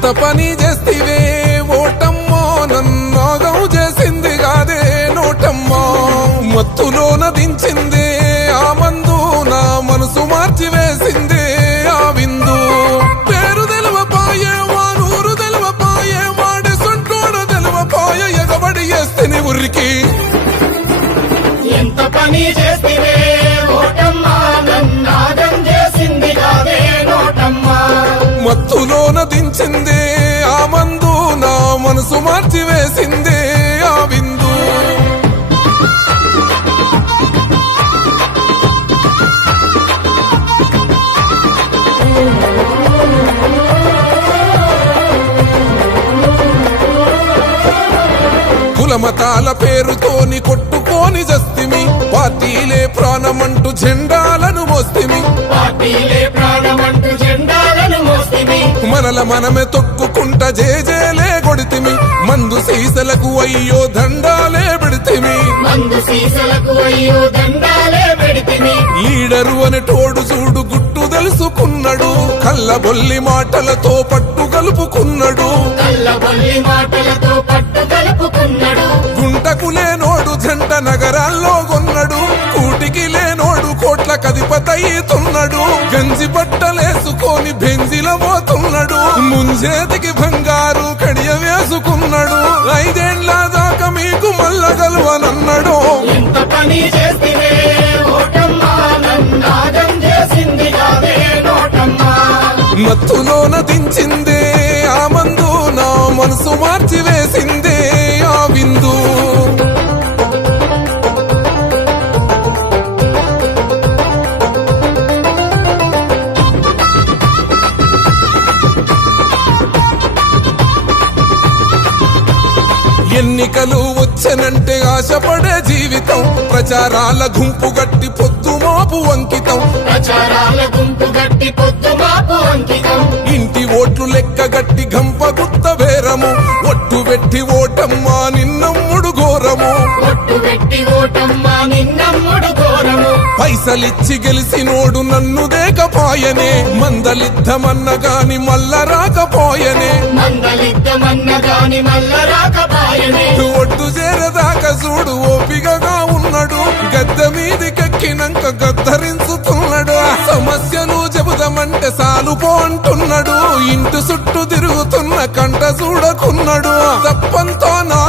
ఎంత పని చేస్తివే ఓటమ్మో, నన్నాగం చేసింది కాదే నోటమ్మో. మత్తులోన దించిందే ఆ మందు, నా మనసు మార్చివేసిందే ఆ విందు. పేరు తెలవపాయే వానూరు తెలవపాయే, వాడి సొంటోడ తెలవపాయ ఎగబడి చేస్తేనే ఉరికి. ఎంత పని చేస్తివే ఓటమ్మా, నన్నాగం చేసింది కాదే నోటమ్మా. మత్తులోన దించిందే ఆ మందు, నా మనసు మార్చివేసిందే ఆ విందు. కులమతాల పేరుతోని కొట్టుకోని జస్తిమి, పార్టీలే ప్రాణమంటూ జెండాలను మోస్తిమి. పార్టీలే ప్రాణమంటూ జెండాలను మోస్తిమి. మనల మనమే తొక్కుకుంటా జేజేలే కొడితిమి, మందు సీసలకు అయ్యో దండాలే పెడితిమి. మందు సీసలకు అయ్యో దండాలే పెడితిమి. లీడరు అని తోడు చూడు గుట్టు తెలుసుకున్నాడు, కళ్ళబొల్లి మాటలతో పట్టు కలుపుకున్నాడు. కళ్ళబొల్లి మాటలతో పట్టు కలుపుకున్నాడు. గుంటకు లేనోడు జంట నగరాల్లో కొన్నాడు, కూటికి లేనోడు కోట్ల కదిపతయ్యుతున్నాడు. గంజి బట్టలేసుకొని బెంజిల పోతున్నాడు, ముంజేతికి బంగారు కడియ వేసుకున్నాడు. 5 ఏళ్ల దాకా మీకు మల్ల గలువనన్నాడు. ఎంత పని చేస్తివే ఓటమ్మా, నన్నాగం చేసింది కాదే నోటమ్మా. మత్తులోన దించిందే ఆ మందు, నా మనసు మార్చివేసిందే ఆ విందు. ఎన్నికలు వచ్చనంటే ఆశపడే జీవితం, ప్రచారాల గుంపు గట్టి పొద్దు మాపు అంకితం. ప్రచారాల గుంపు గట్టి పొద్దు మాపు అంకితం. ఇంటి ఓట్లు లెక్క గట్టి గంప గుత్త వేరము, ఒట్టు వెట్టి ఓటమ్మా నిన్నమ్ముడు ఘోరము. ఒట్టు పెట్టి ఓటమ్మా నిన్నమ్ముడు ఘోరము. పైసలిచ్చి గెలిసినోడు నన్ను దేకపాయనే, మందలిద్దమన్న గాని మల్ల రాకపోయనే. మందలిద్దమన్న గాని మల్ల రాకపాయనే. ఒడ్డు చేరదాకా చూడు ఓపికగా ఉన్నాడు, గద్దె మీదికెక్కినాక గద్దరించుతున్నాడు. సమస్యను చెబుదామంటే సాలుపో అంటున్నాడు, ఇంటి చుట్టూ తిరుగుతున్న కంట చూడకున్నాడు. తప్పంతో నా